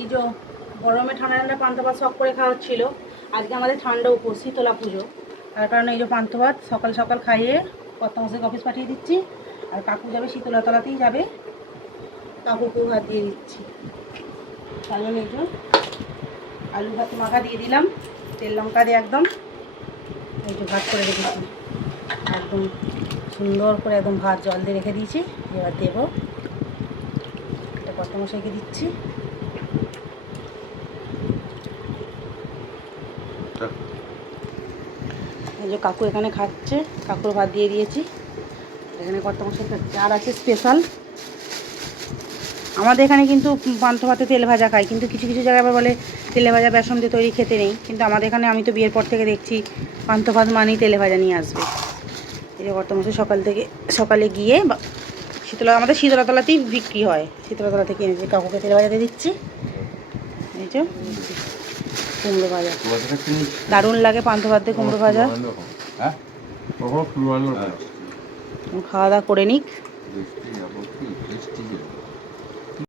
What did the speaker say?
এই যে গরমে ঠান্ডা ঠান্ডা পান্তা ভাত শখ করে খাওয়া হচ্ছিলো। আজকে আমাদের ঠান্ডা উপোস, শীতলা পুজো, তার কারণে এই যে পান্তা ভাত সকাল সকাল খাইয়ে কর্তামশাইকে অফিস পাঠিয়ে দিচ্ছি। আর কাকু যাবে শীতলাতলাতেই যাবে, কাকুকেও ভাত দিয়ে দিচ্ছি। তাহলে এই যে আলু ভাত মাখা দিয়ে দিলাম, তেল লঙ্কা দিয়ে একদম এই যে ভাত করে রেখেছি, একদম সুন্দর করে একদম ভাত জল দিয়ে রেখে দিয়েছি। এবার দেবো, এটা কর্তামশাইকে দিচ্ছি। এই যে কাকু এখানে খাচ্ছে, কাকুর ভাত দিয়ে দিয়েছি। এখানে কর্তামশাই খাচ্ছে। আর আছে স্পেশাল, আমাদের এখানে কিন্তু পান্তা ভাতে তেল ভাজা খায়, কিন্তু কিছু কিছু জায়গায় আবার বলে তেলে ভাজা বেসন দিয়ে তৈরি খেতে নেই। কিন্তু আমাদের এখানে আমি তো বিয়ের পর থেকে দেখছি পান্তা ভাত মানেই তেলে ভাজা নিয়ে আসবে। এই যে কর্তামশাই সকালে গিয়ে আমাদের শীতলাতলাতেই বিক্রি হয়, শীতলাতলা থেকে এনেছি। কাকুকে তেলে ভাজা দিয়ে দিচ্ছি। এই যে কুমড়ো ভাজা, দারুণ লাগে পান্তা ভাত দিয়ে কুমড়ো ভাজা। খাওয়া দাওয়া করে নিক।